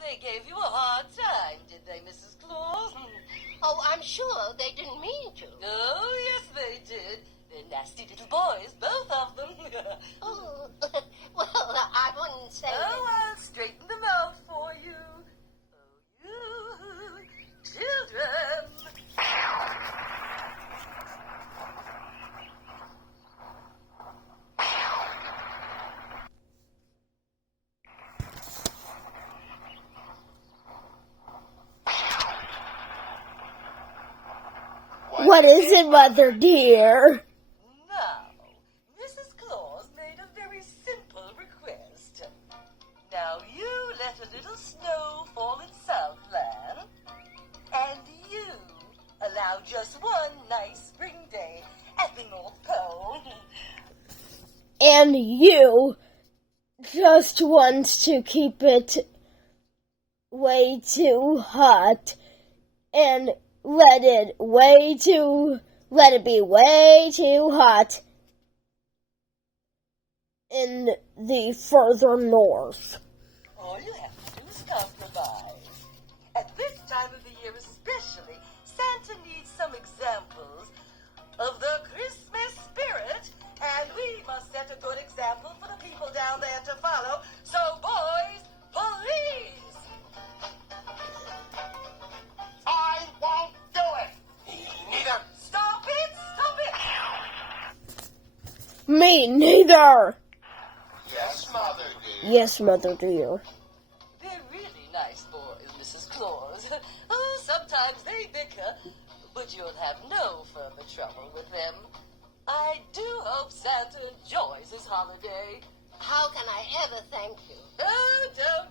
they gave you a hard time, did they, Mrs. Claus? Oh, I'm sure they didn't mean to. Oh, yes, they did. They're nasty little boys, both of them. Oh, well, I wouldn't say Oh, I'll straighten them out for you. Oh, you children. What is it, Mother dear? Now, Mrs. Claus made a very simple request. Now, you let a little snow fall in Southland, and you allow just one nice spring day at the North Pole. And you just want to keep it way too hot and let it be way too hot in the further north. All you have to do is compromise. At this time of the year especially, Santa needs some examples of the Christmas spirit, and we must set a good example for the people down there to follow. So, boys, please! I won't do it. Neither. Stop it! Stop it! Me neither. Yes, Mother dear. Yes, Mother dear. They're really nice boys, Mrs. Claus. Oh, sometimes they bicker, but you'll have no further trouble with them. I do hope Santa enjoys his holiday. how can I ever thank you? Oh, don't